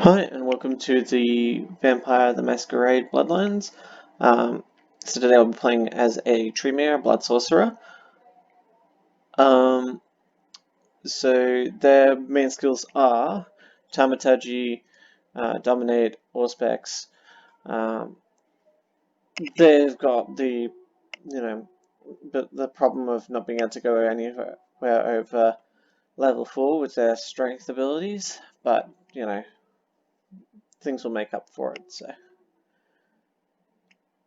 Hi, and welcome to the Vampire The Masquerade Bloodlines. So today I'll be playing as a Tremere Blood Sorcerer. So their main skills are Thaumaturgy, Dominate, Auspex. They've got the problem of not being able to go anywhere over level 4 with their strength abilities, but things will make up for it, so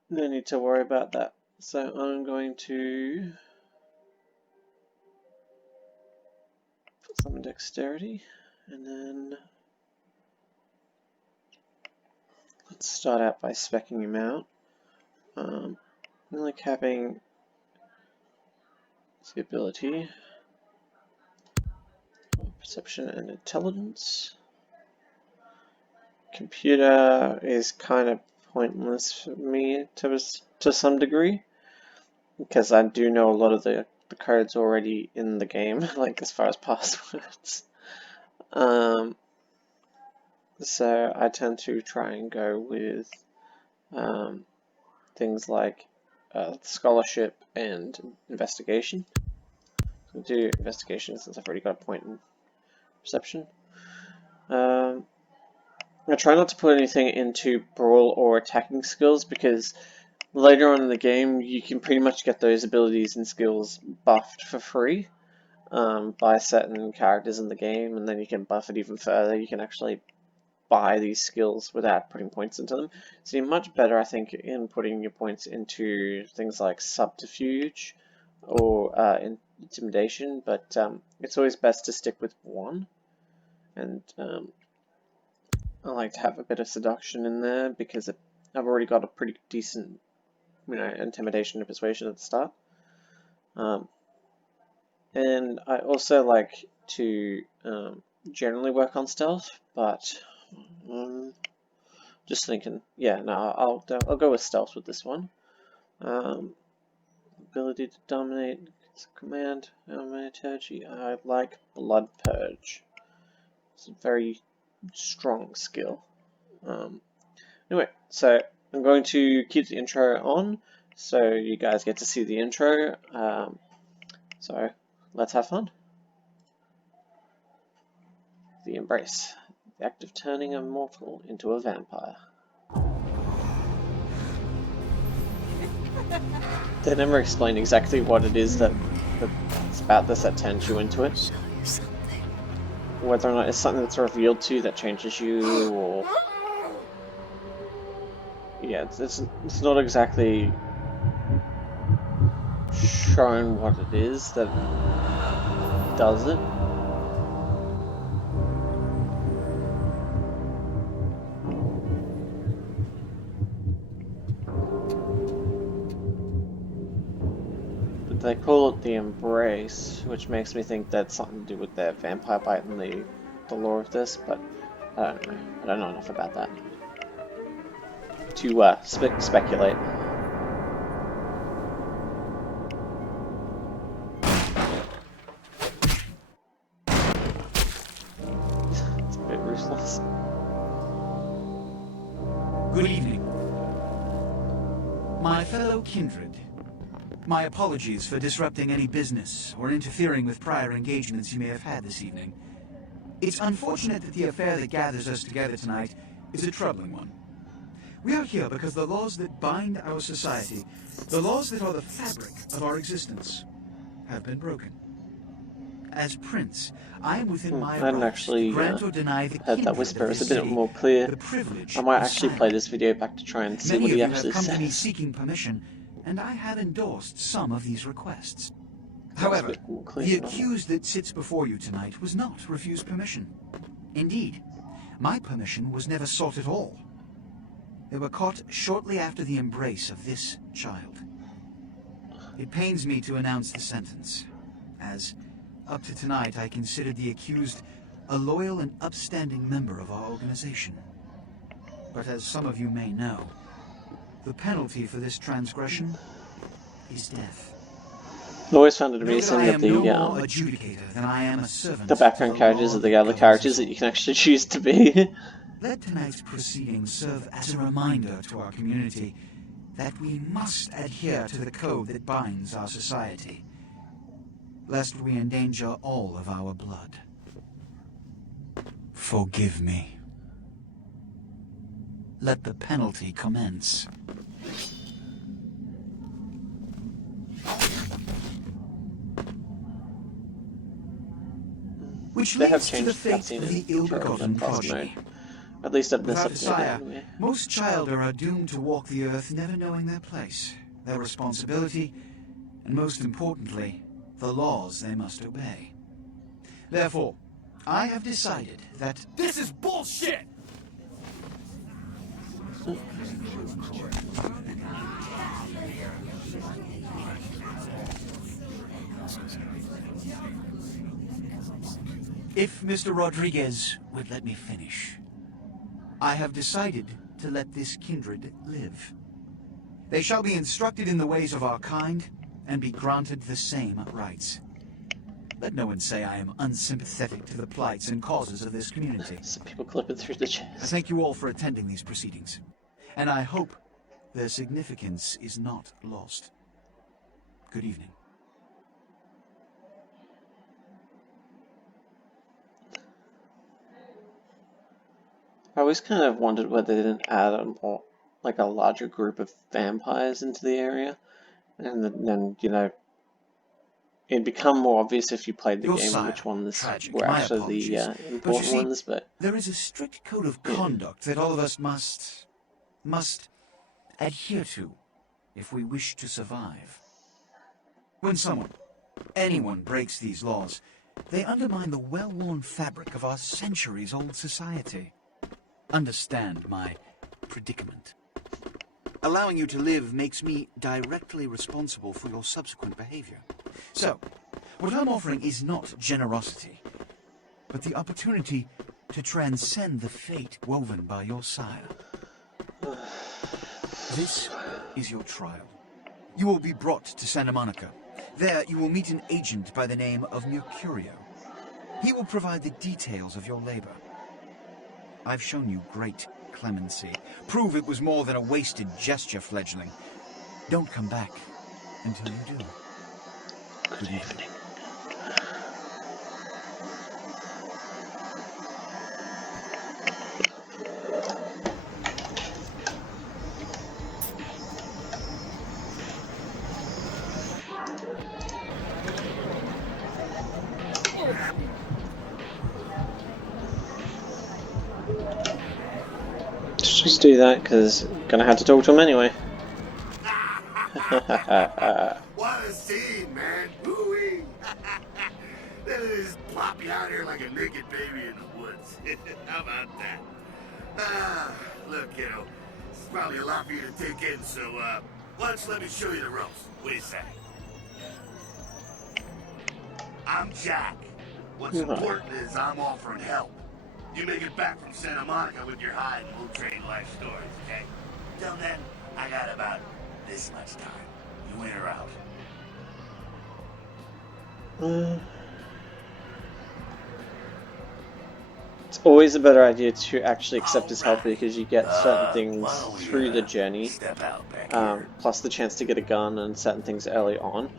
no need to worry about that. So I'm going to put some dexterity, and then let's start out by speccing him out. Really capping the ability, perception and intelligence. Computer is kind of pointless for me to some degree, because I do know a lot of the codes already in the game, like as far as passwords. So I tend to try and go with things like scholarship and investigation. So we'll do investigation since I've already got a point in perception. I try not to put anything into brawl or attacking skills, because later on in the game you can pretty much get those abilities and skills buffed for free by certain characters in the game, and then you can buff it even further. You can actually buy these skills without putting points into them. So you're much better, I think, in putting your points into things like subterfuge or intimidation, but it's always best to stick with one. And I like to have a bit of seduction in there, because I've already got a pretty decent, intimidation and persuasion at the start. And I also like to generally work on stealth, but just thinking, yeah, no, I'll go with stealth with this one. Ability to dominate, command, Thaumaturgy. I like Blood Purge. It's a very strong skill. Anyway, so I'm going to keep the intro on, so you guys get to see the intro. So let's have fun. The Embrace. The act of turning a mortal into a vampire. They never explain exactly what it is that's about this that turns you into it. Whether or not it's something that's revealed to you that changes you, or yeah, it's not exactly shown what it is that does it. But they call it the Embrace, which makes me think that's something to do with their vampire bite and the lore of this, but I don't know. I don't know enough about that to speculate. It's a bit ruthless. Good evening. My fellow kindred, my apologies for disrupting any business or interfering with prior engagements you may have had this evening. It's unfortunate that the affair that gathers us together tonight is a troubling one. We are here because the laws that bind our society, the laws that are the fabric of our existence, have been broken. As Prince, I am within my rights to grant or deny the heard that whisper is a bit more clear. I might actually play this video back to try and see what he actually says. Many of you have come to me seeking permission, and I have endorsed some of these requests. However, the accused that sits before you tonight was not refused permission. Indeed, my permission was never sought at all. They were caught shortly after the embrace of this child. It pains me to announce the sentence, as up to tonight I considered the accused a loyal and upstanding member of our organization. But as some of you may know, the penalty for this transgression is death. I always found it Know that I amazing that am no more adjudicator than I am a servant the background to the characters law are the other governs characters us that all. you can actually choose to be. Let tonight's proceedings serve as a reminder to our community that we must adhere to the code that binds our society, lest we endanger all of our blood. Forgive me. Let the penalty commence. Which They have leads to the changed the fate cutscene of the in Tremere ill-begotten Plus mode. progeny. At least up this Without a update sire, anyway. most children are doomed to walk the earth never knowing their place, their responsibility, and most importantly, the laws they must obey. Therefore, I have decided that this is bullshit! if Mr. Rodriguez would let me finish, I have decided to let this kindred live. They shall be instructed in the ways of our kind and be granted the same rights. Let no one say I am unsympathetic to the plights and causes of this community. Some people clipping through the chest. I thank you all for attending these proceedings, and I hope their significance is not lost. Good evening. I always kind of wondered whether they didn't add a more, like a larger group of vampires into the area, and then you know, it'd become more obvious if you played the Your game sire, which ones tragic. were My actually the apologies. But you important see, ones. But there is a strict code of conduct that all of us must adhere to if we wish to survive. When anyone breaks these laws, they undermine the well-worn fabric of our centuries-old society. Understand my predicament. Allowing you to live makes me directly responsible for your subsequent behavior. So, what I'm offering is not generosity, but the opportunity to transcend the fate woven by your sire. This is your trial. You will be brought to Santa Monica. There you will meet an agent by the name of Mercurio. He will provide the details of your labor. I've shown you great clemency. Prove it was more than a wasted gesture, fledgling. Don't come back until you do. Good evening. just do that because I'm gonna have to talk to him anyway. What a scene, man! Woo-wee! They just plop you out here like a naked baby in the woods. How about that? Look, kiddo, it's probably a lot for you to take in, so why don't you let me show you the ropes? What do you say? I'm Jack. What's important is I'm offering help. You make it back from Santa Monica with your hide and we'll trade life stories, okay? Till then, I got about this much time. You in or out? It's always a better idea to actually accept his help because you get certain things through the journey, plus the chance to get a gun and certain things early on.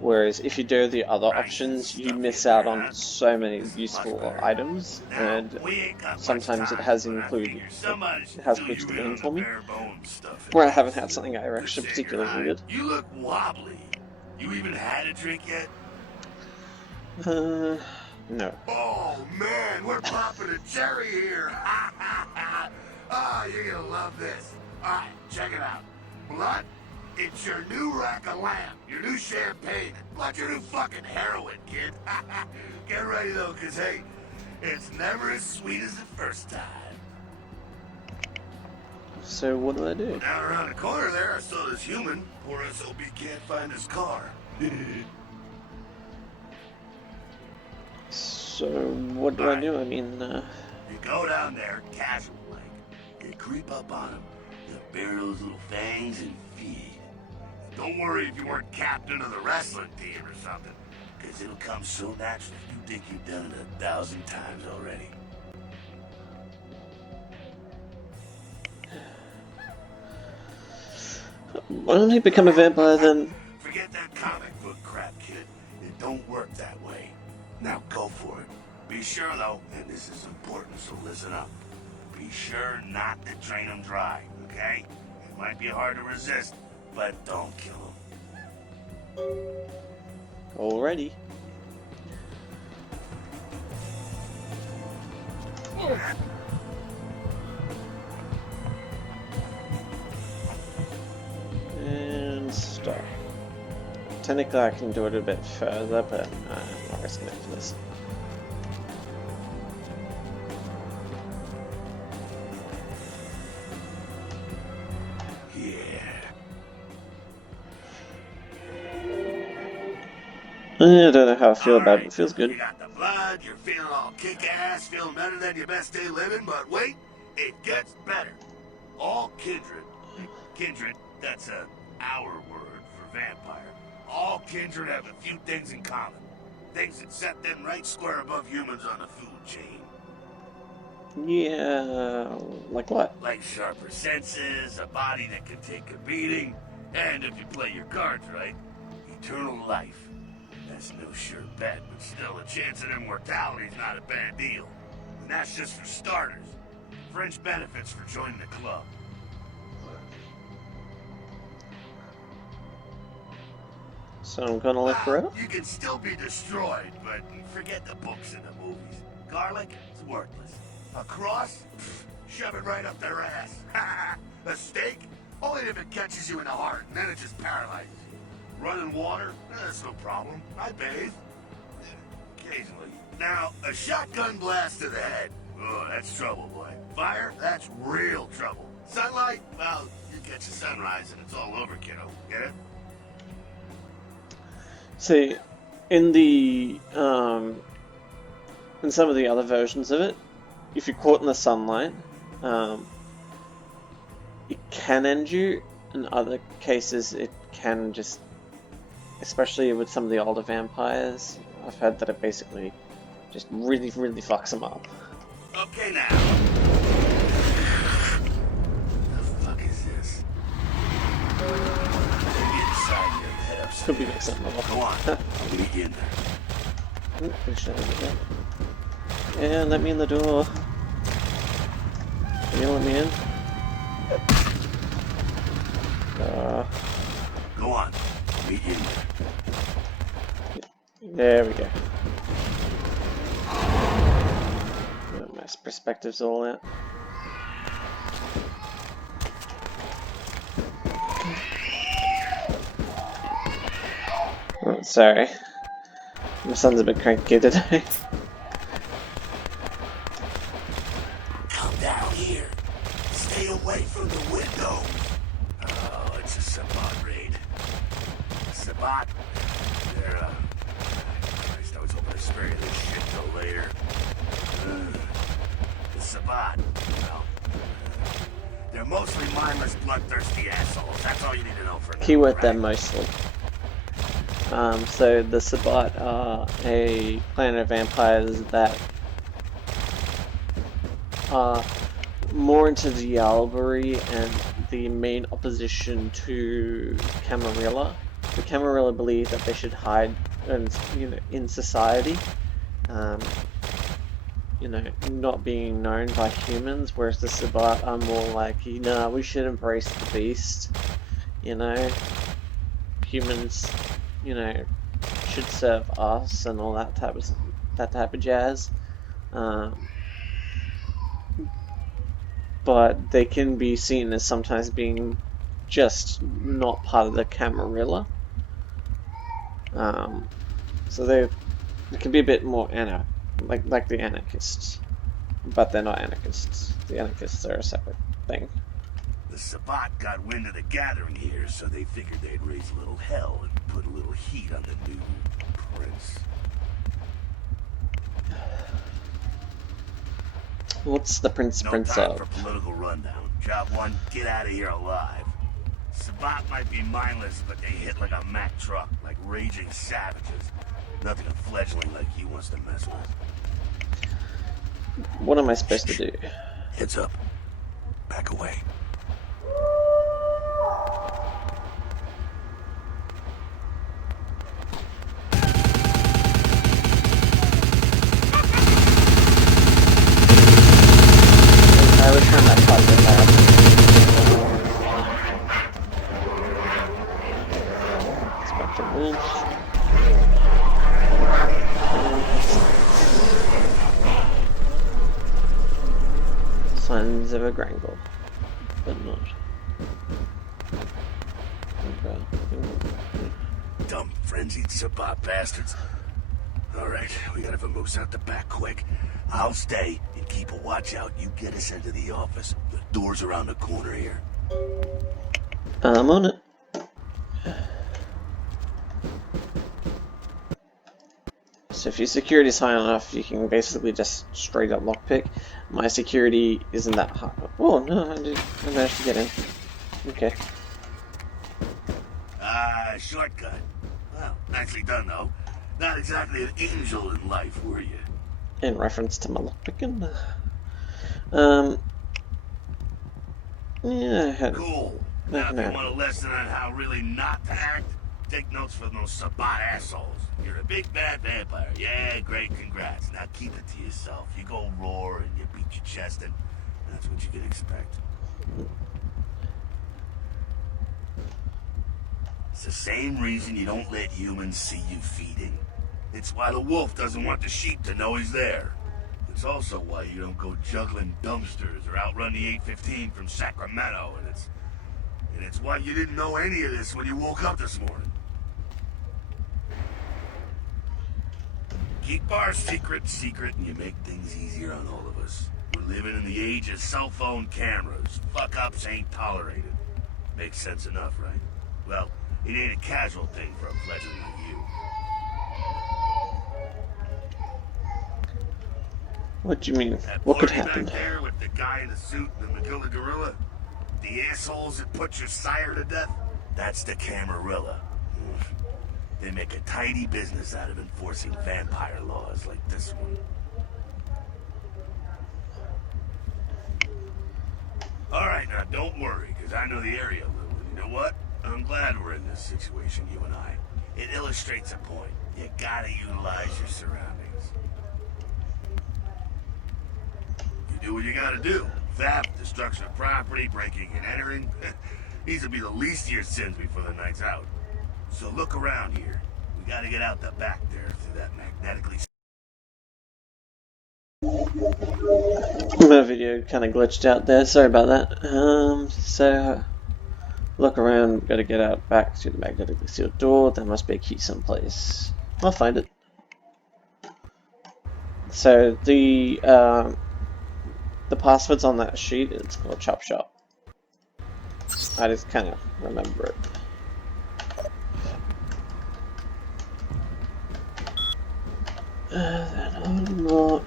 Whereas if you do the other options, you miss out on so many useful items, and sometimes it has glitched the game for me, where I haven't had something I actually particularly needed. You look wobbly. You even had a drink yet? No. Oh man, we're popping a cherry here. You're gonna love this. Alright, check it out. Blood? It's your new rack of lamb, your new champagne, like your new fucking heroin, kid. Get ready though, cause hey, it's never as sweet as the first time. So what do I do? Down around the corner there, I saw this human. Poor SOB can't find his car. So what do I do? I mean, You go down there, casual like, you creep up on him, you bare those little fangs and feed. Don't worry if you weren't captain of the wrestling team or something. Because it'll come so natural you think you've done it 1,000 times already. Why don't he become a vampire then? Forget that comic book crap, kid. It don't work that way. Now go for it. Be sure, though, and this is important, so listen up. Be sure not to drain them dry, okay? It might be hard to resist, but don't kill them. Alrighty. And start. Technically I can do it a bit further, but I'm not risking it for this. I don't know how I feel about it. It feels good. You got the blood, you're feeling all kick-ass, feeling better than your best day living, but wait, it gets better. All kindred, that's our word for vampire. All kindred have a few things in common. Things that set them right square above humans on the food chain. Yeah, like what? Like sharper senses, a body that can take a beating, and if you play your cards right, eternal life. That's no sure bet, but still, the chance of immortality is not a bad deal. And that's just for starters. Fringe benefits for joining the club. So I'm gonna live forever? You can still be destroyed, but forget the books and the movies. Garlic, it's worthless. A cross? Pfft, shove it right up their ass. A stake? Only if it catches you in the heart, and then it just paralyzes you. Running water? That's no problem. I bathe. Occasionally. Now, a shotgun blast to the head. Oh, that's trouble, boy. Fire? That's real trouble. Sunlight? Well, you catch a sunrise and it's all over, kiddo. Get it? See, in the in some of the other versions of it, if you're caught in the sunlight, it can end you. In other cases, it can just, especially with some of the older vampires, I've heard that it basically just really, really fucks them up. Okay, now. The fuck is this? Maybe inside your head upstairs. Could be mixed up. Go on, I'll meet you in there. Yeah, let me in the door. Can you let me in? Go on, I'll meet you in There there. we go. My perspective's all out. Oh, sorry. My son's a bit cranky today. Come down here. Stay away from the window. Oh, it's a Sabbat raid. Sabbat? They're, Christ, I was hoping to spare you this shit till later. The Sabbat, well, they're mostly mindless, bloodthirsty assholes. That's all you need to know for now. Keyword right? them mostly. So the Sabbat are a clan of vampires that are more into diablerie and the main opposition to Camarilla. The Camarilla believe that they should hide, in society, not being known by humans, whereas the Sabbat are more like, we should embrace the beast. Humans, should serve us and all that type of jazz. But they can be seen as sometimes being just not part of the Camarilla. So they can be a bit more like the anarchists, but they're not anarchists. The anarchists are a separate thing. The Sabbat got wind of the gathering here, so they figured they'd raise a little hell and put a little heat on the new prince. What's the prince No prince time of? for political rundown. Job one, get out of here alive. Sabbat might be mindless, but they hit like a Mack truck, like raging savages. Nothing a fledgling like you wants to mess with. What am I supposed to do? Heads up. Back away. I return that puzzle back. Inspector Lynch. Signs of a Grangle, but not. Okay. Dumb, frenzied Sabbat bastards. Alright, we gotta vamoose out the back quick. I'll stay and keep a watch out. You get us into the office. The door's around the corner here. I'm on it. So if your security is high enough, you can basically just straight up lockpick. My security isn't that high. Oh no, I managed to get in. Okay. Shortcut. Well, nicely done though. Not exactly an angel in life, were you? In reference to my lockpicking. Yeah, I had Cool. Now if you want a lesson on how really not to act, take notes from those Sabbat assholes. You're a big bad vampire. Yeah, great, congrats. Now keep it to yourself. You go roar and you beat your chest, and that's what you can expect. It's the same reason you don't let humans see you feeding. It's why the wolf doesn't want the sheep to know he's there. It's also why you don't go juggling dumpsters or outrun the 815 from Sacramento, and it's why you didn't know any of this when you woke up this morning. Keep our secret, and you make things easier on all of us. We're living in the age of cell phone cameras. Fuck-ups ain't tolerated. Makes sense enough, right? Well, it ain't a casual thing for a fledgling like you. What do you mean? That What could party happen? back there with the guy in the suit and the Magilla gorilla? The assholes that put your sire to death? That's the Camarilla. They make a tidy business out of enforcing vampire laws like this one. Alright, now don't worry, because I know the area a little. You know what? I'm glad we're in this situation, you and I. It illustrates a point. You gotta utilize your surroundings. You do what you gotta do. Theft, destruction of property, breaking and entering. These will be the least of your sins before the night's out. So look around here. We gotta get out the back there through that magnetically... My video kind of glitched out there, sorry about that. So look around, gotta get out back through the magnetically sealed door. There must be a key someplace. I'll find it. So the password's on that sheet. It's called Chop Shop. I just kind of remember it. Then unlock.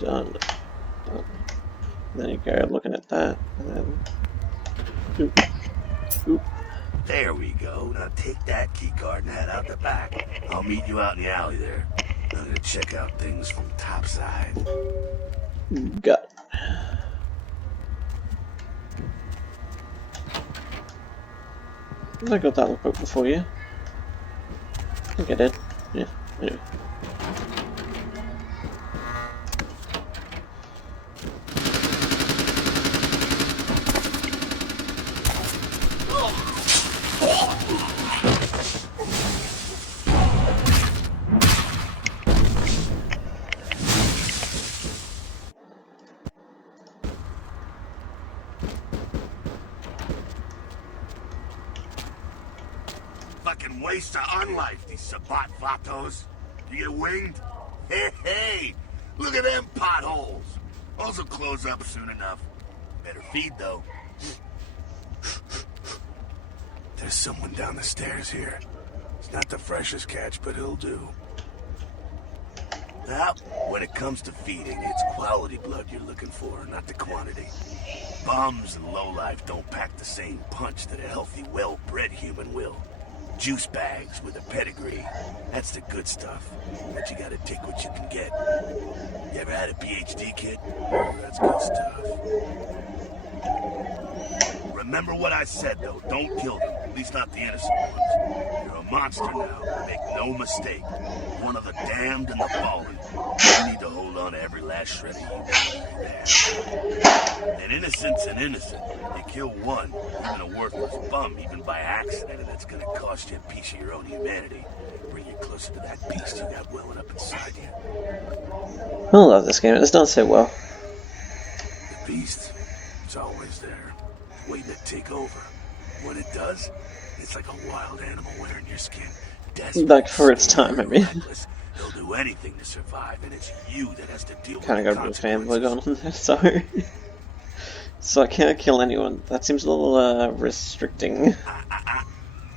Done. Then you go looking at that, and then oop, oop. There we go. Now take that key card and head out the back. I'll meet you out in the alley there. I'm gonna check out things from topside. Got it. I got that lookbook before you. I think I did. Yeah, anyway. Fucking waste of unlife, these Sabbat vatos. You get winged? Hey, look at them potholes. Also close up soon enough. Better feed, though. There's someone down the stairs here. It's not the freshest catch, but he'll do. Now, when it comes to feeding, it's quality blood you're looking for, not the quantity. Bums and lowlife don't pack the same punch that a healthy, well-bred human will. Juice bags with a pedigree. That's the good stuff. But you gotta take what you can get. You ever had a PhD, kid? That's good stuff. Remember what I said, though. Don't kill them. At least not the innocent ones. You're a monster now. Make no mistake. One of the damned and the fallen. You need to hold on to every last shred of humanity there. An innocent's an innocent. You kill one, even a worthless bum, even by accident, and it's gonna cost you a piece of your own humanity. Bring you closer to that beast you got welling up inside you. I love this game. It's done so well. The beast, it's always there, waiting to take over. When it does, it's like a wild animal wearing your skin. Desperate, like for its time, I mean. Reckless. They'll do anything to survive, and it's you that has to deal Kind with of the got a bit of fanboy consequences. going on there, sorry. So I can't kill anyone. That seems a little restricting.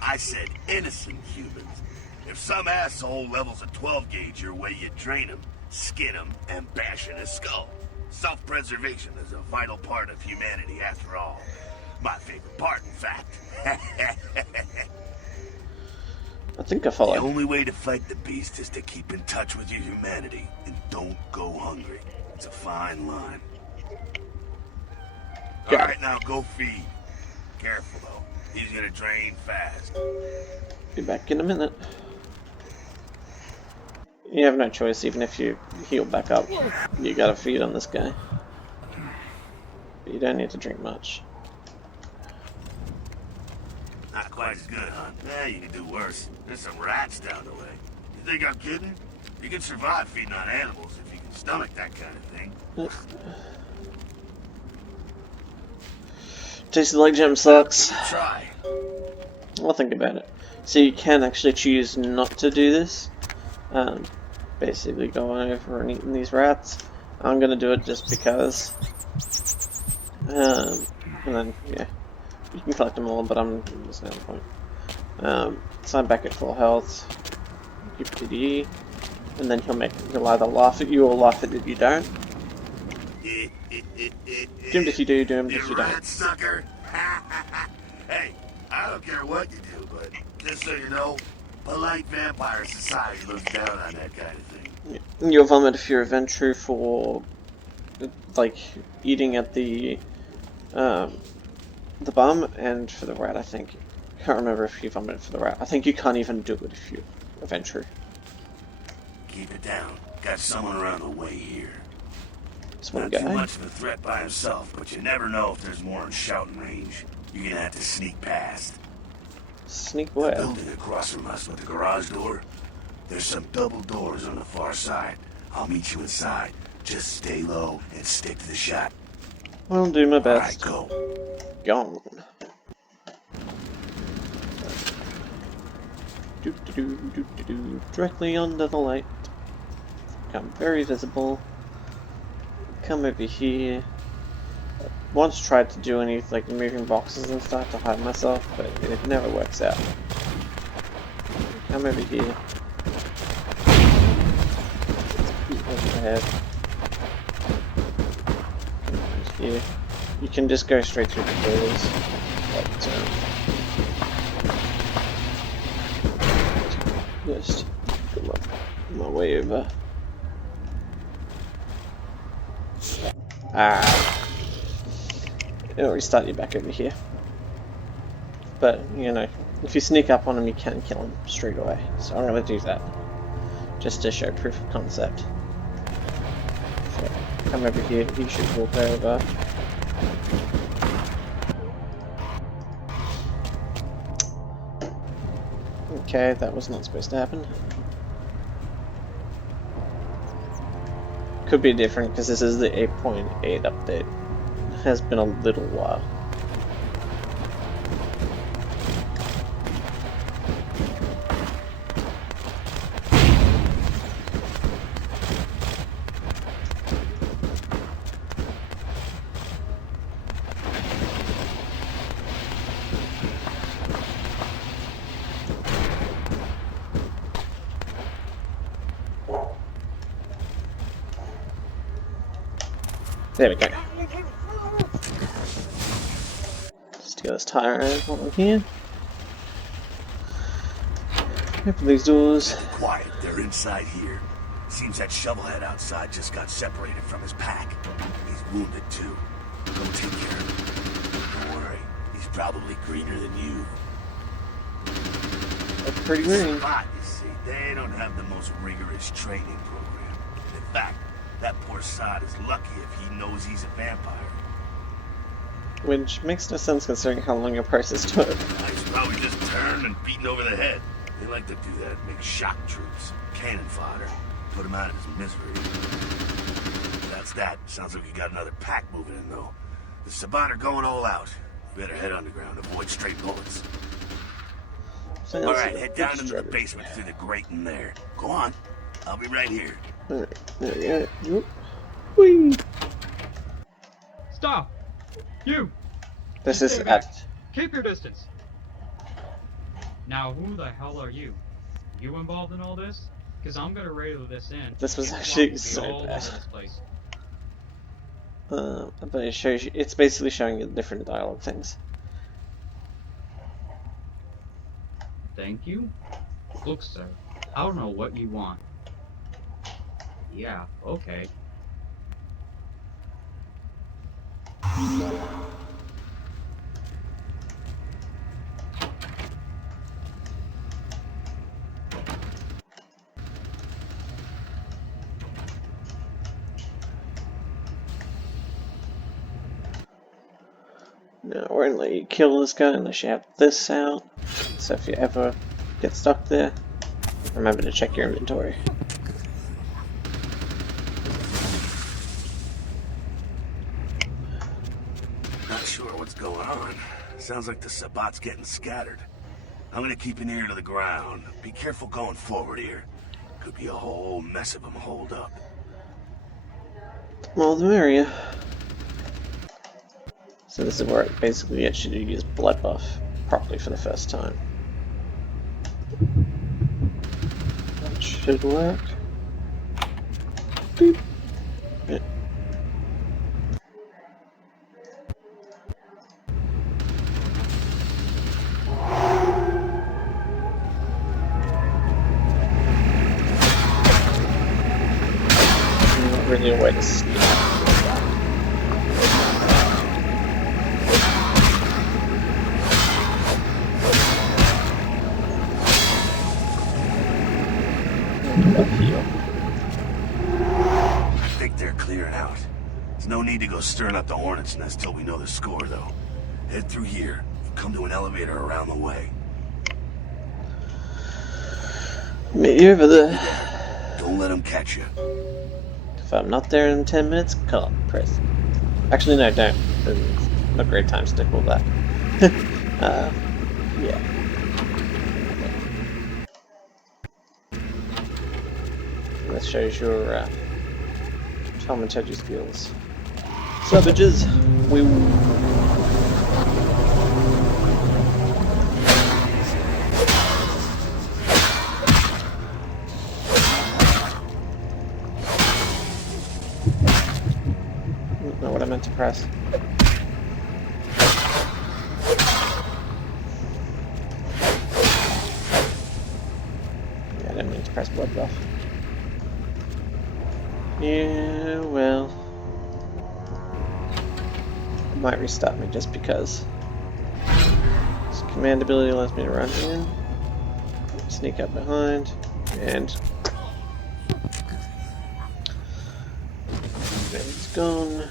I said innocent humans. If some asshole levels a 12 gauge your way, you drain him, skin him, and bash in his skull. Self-preservation is a vital part of humanity, after all. My favorite part, in fact. I think I follow. The only way to fight the beast is to keep in touch with your humanity and don't go hungry. It's a fine line. Yeah. Alright, now go feed. Careful, though. He's gonna drain fast. Be back in a minute. You have no choice, even if you heal back up. You gotta feed on this guy. But you don't need to drink much. Not quite as good, huh? Yeah, you can do worse. There's some rats down the way. You think I'm kidding? You can survive feeding on animals if you can stomach that kind of thing. Tasty like gem sucks. Try. I'll think about it. So you can actually choose not to do this. Basically going over and eating these rats. I'm gonna do it just because. And then, yeah. You can collect them all, but there's no point. So I'm back at full health. Keep PDE. And then he'll either laugh at you or laugh at it if you don't. Doomed if you do, doomed if you don't. Rat sucker. Hey, I don't care what you do, but just so you know, polite vampire society looks down on that kind of thing. Yeah. You'll vomit if you're a Ventru for, like, eating at the bum, and for the rat, I think. I can't remember if you vomited for the rat. I think you can't even do it if you're a Ventru. Keep it down. Got someone around the way here. This one Not too guy. much of a threat by himself, but you never know if there's more in shouting range. You're gonna have to sneak past. Sneak The where? building across from us with the garage door. There's some double doors on the far side. I'll meet you inside. Just stay low and stick to the shot. I'll do my Alright, best. go. Gone. Directly under the light. Become very visible. Come over here. Once tried to do any like moving boxes and stuff to hide myself, but it never works out. Come over here. Overhead. Over here. You can just go straight through the doors. But, just go my way over. It'll restart you back over here. But, you know, if you sneak up on him, you can kill him straight away. So I'm going to do that. Just to show proof of concept. So, come over here, you should walk over. Okay, that was not supposed to happen. Could be different because this is the 8.8 update. It has been a little while. There we go. Just get this tire out while I'm here. Open these doors. Quiet, they're inside here. Seems that shovelhead outside just got separated from his pack. He's wounded too. Go take care of him. Don't worry, he's probably greener than you. That's pretty green. Spot, you see, they don't have the most rigorous training program. In fact, that poor sod is lucky if he knows he's a vampire. Which makes no sense considering how long your process took. He's probably just turned and beaten over the head. They like to do that, make shock troops, cannon fodder, put him out of his misery. That's that. Sounds like we got another pack moving in, though. The Saban are going all out. We better head underground, avoid straight bullets. Alright, head down into the basement through the grate in there. Go on. I'll be right here. Alright, there we go. Whee! Stop! You! This is Stay back. at... Keep your distance! Now, who the hell are you? You involved in all this? Because I'm gonna radio this in. This was Your actually plot will be so all bad. over this place. But it shows you, it's basically showing you different dialogue things. Thank you? Look, sir, I don't know what you want. Yeah, okay. No, I won't let you kill this guy unless you have this out. So if you ever get stuck there, remember to check your inventory. Not sure what's going on. Sounds like the Sabat's getting scattered. I'm gonna keep an ear to the ground. Be careful going forward here. Could be a whole mess of them holed up. Well, the merrier. So this is where it basically gets you to use blood buff properly for the first time. That should work. Boop. Yeah. Not really a way to sneak. I think they're clearing out. There's no need to go stirring up the hornet's nest till we know the score, though. Head through here. Come to an elevator around the way. Meet you over there. Don't let them catch you. If I'm not there in 10 minutes, call press. Actually, no, don't. It's not a great time to stick with that. Yeah. That shows your Thaumaturgy skills. Savages! We. Not what I meant to press. Yeah, I didn't mean to press blood buff. Yeah, well, it might restart me just because. This command ability allows me to run in, sneak up behind, and it's gone.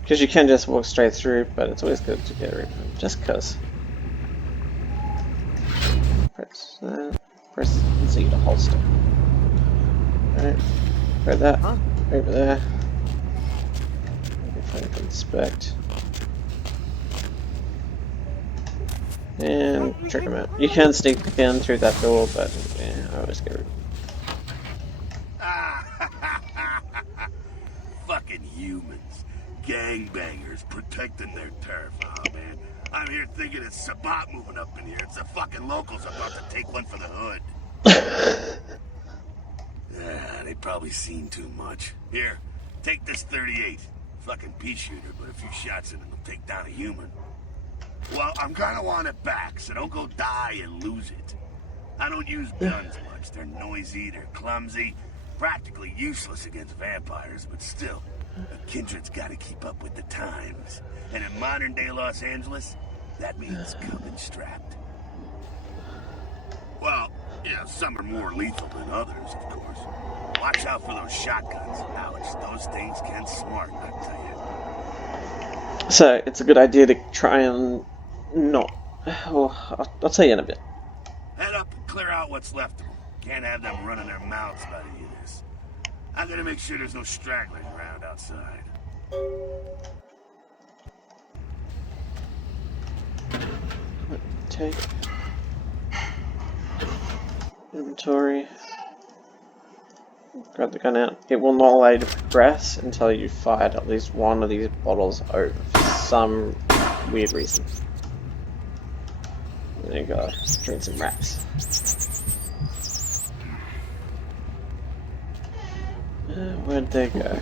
Because you can just walk straight through, but it's always good to get rid of them, just cause. Press that. Press Z to holster. Alright, grab that. Over there. If I can inspect. And trick him out. You can sneak in through that door, but yeah, I always get rid of it. Fucking humans. Gangbangers protecting their turf. Oh man. I'm here thinking it's Sabat moving up in here. It's the fucking locals about to take one for the hood. Yeah, they probably seen too much. Here, take this 38. fucking pea shooter, but a few shots in it will take down a human. Well, I'm gonna want it back, so don't go die and lose it. I don't use guns much. They're noisy, they're clumsy, practically useless against vampires, but still, a kindred's gotta keep up with the times. And in modern-day Los Angeles, that means coming strapped. Well, yeah, some are more lethal than others, of course. Watch out for those shotguns, Alex. Those things can smart, I tell you. So, it's a good idea to try and not... Oh, I'll tell you in a bit. Head up and clear out what's left of them. Can't have them running their mouths about any of this. I gotta make sure there's no stragglers around outside. Take inventory. Grab the gun out. It will not allow you to progress until you fired at least one of these bottles over for some weird reason. There you go. Drink some wraps. Where'd they go?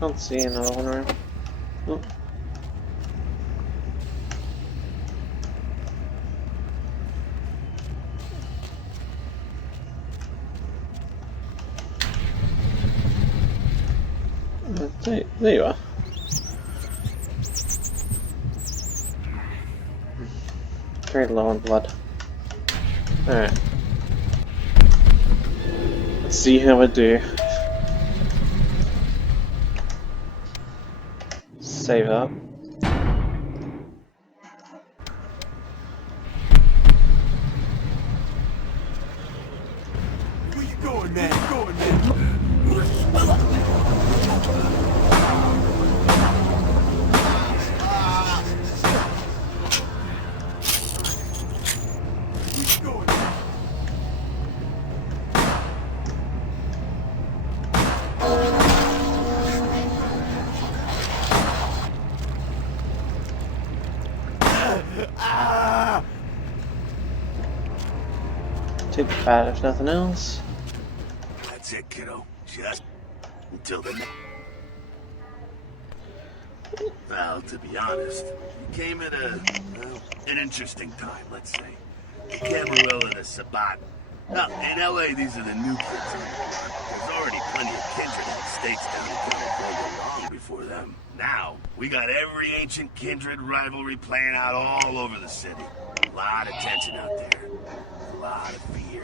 Can't see another one around. Oh. There you are. Very low on blood. Alright. Let's see how I do. Save up. Where you going, man? Going, man. Take the bat if nothing else. That's it, kiddo. Just until the... Well, to be honest, you came at an interesting time, let's say. The Camarillo and the Sabat. Now, in LA, these are the new kids on the block. There's already plenty of kindred in the States down in California long before them. Now, we got every ancient kindred rivalry playing out all over the city. A lot of tension out there. A lot of fear.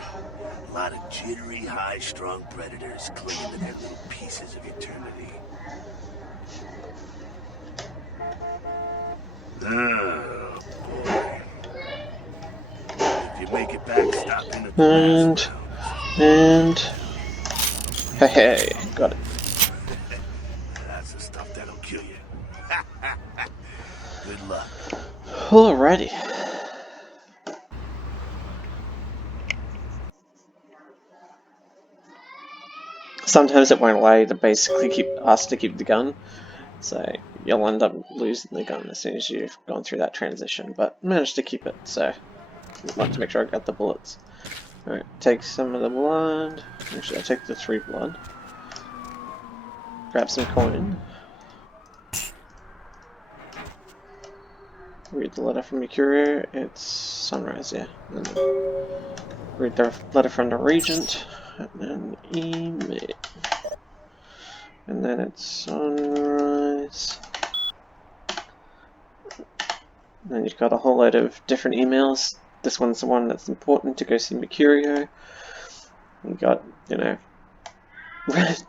A lot of jittery, high-strung predators clinging to their little pieces of eternity. Oh, boy. If you make it back, stop in at the And... Hey, got it. That's the stuff that'll kill you. Good luck. Alrighty. Sometimes it won't allow you to basically ask to keep the gun, so you'll end up losing the gun as soon as you've gone through that transition, but managed to keep it, so I'd like to make sure I got the bullets. Alright, take some of the blood. Actually, I'll take the 3 blood. Grab some coin. Read the letter from your courier. It's sunrise, yeah. And then read the letter from the regent. And then email. And then it's sunrise. And then you've got a whole load of different emails. This one's the one that's important to go see Mercurio. You got, you know,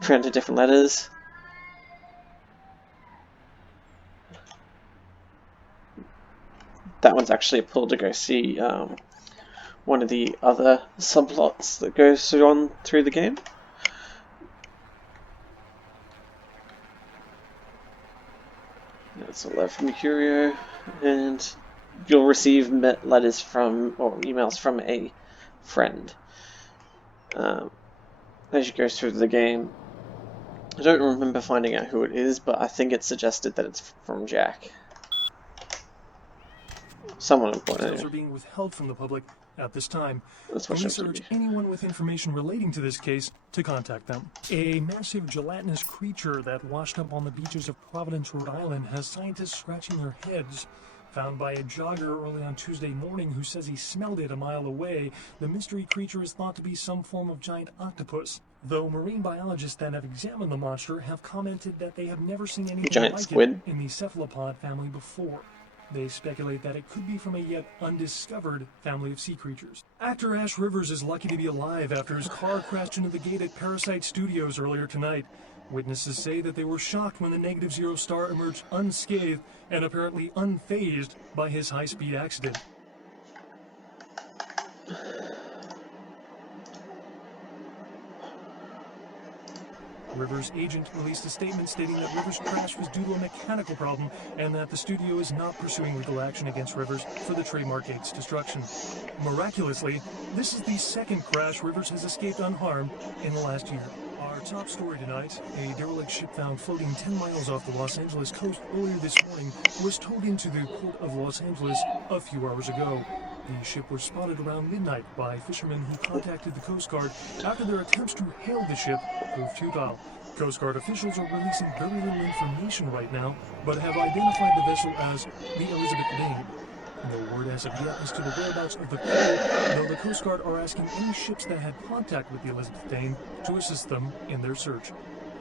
random different letters. That one's actually a pull to go see one of the other subplots that goes on through the game. That's a letter from Mercurio, and you'll receive letters from, or emails from a friend as you go through the game. I don't remember finding out who it is, but I think it suggested that it's from Jack. somewhat important. Details are being withheld from the public at this time. Let's watch Police that urge TV. anyone with information relating to this case to contact them. A massive gelatinous creature that washed up on the beaches of Providence, Rhode Island, has scientists scratching their heads. Found by a jogger early on Tuesday morning who says he smelled it a mile away, the mystery creature is thought to be some form of giant octopus. Though marine biologists that have examined the monster have commented that they have never seen anything Giant like squid. it in the cephalopod family before. They speculate that it could be from a yet undiscovered family of sea creatures. Actor Ash Rivers is lucky to be alive after his car crashed into the gate at Parasite Studios earlier tonight. Witnesses say that they were shocked when the Negative Zero star emerged unscathed and apparently unfazed by his high-speed accident. Rivers' agent released a statement stating that Rivers' crash was due to a mechanical problem and that the studio is not pursuing legal action against Rivers for the trademark gate's destruction. Miraculously, this is the second crash Rivers has escaped unharmed in the last year. Our top story tonight, a derelict ship found floating 10 miles off the Los Angeles coast earlier this morning was towed into the port of Los Angeles a few hours ago. The ship was spotted around midnight by fishermen who contacted the Coast Guard after their attempts to hail the ship proved futile. Coast Guard officials are releasing very little information right now, but have identified the vessel as the Elizabeth Dane. No word as of yet as to the whereabouts of the crew, though the Coast Guard are asking any ships that had contact with the Elizabeth Dane to assist them in their search.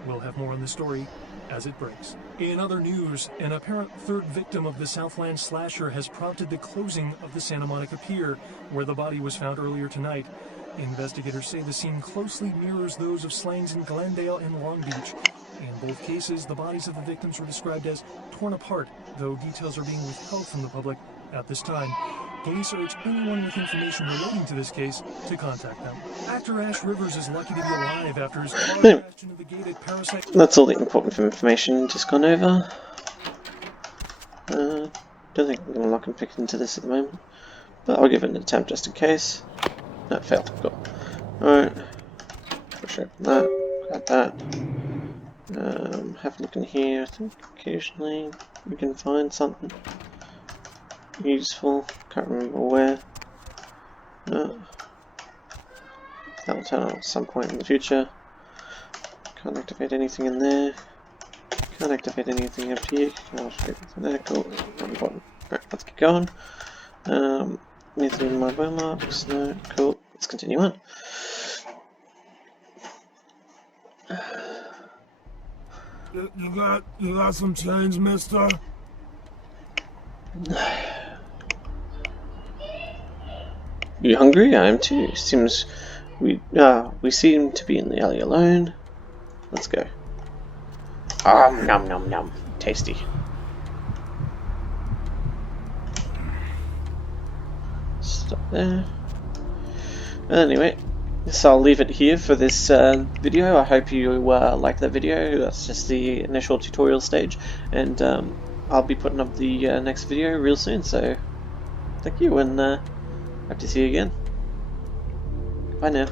We'll have more on this story as it breaks. In other news, an apparent third victim of the Southland slasher has prompted the closing of the Santa Monica Pier, where the body was found earlier tonight. Investigators say the scene closely mirrors those of slayings in Glendale and Long Beach. In both cases, the bodies of the victims were described as torn apart, though details are being withheld from the public at this time. Police urge anyone with information relating to this case to contact them. Actor Ash Rivers is lucky to be alive after his car crashed into the gate at Parasite. That's all the important information just gone over. Don't think I'm not going to pick into this at the moment, but I'll give it an attempt just in case. No, it failed. Cool. Alright. Push open that. Grab that. Have a look in here. I think occasionally we can find something useful. Can't remember where. That will turn on at some point in the future. Can't activate anything in there. Can't activate anything up here. Can't activate anything there. Cool. Not important. Right, let's keep going. Anything in my wheel marks? No. Cool. Let's continue on. You got some change, mister? You hungry? I am too. Seems we seem to be in the alley alone. Let's go. Nom nom nom. Tasty. Stop there. Anyway, so I'll leave it here for this video. I hope you liked that video. That's just the initial tutorial stage, and I'll be putting up the next video real soon. So thank you, and hope to see you again. Bye now.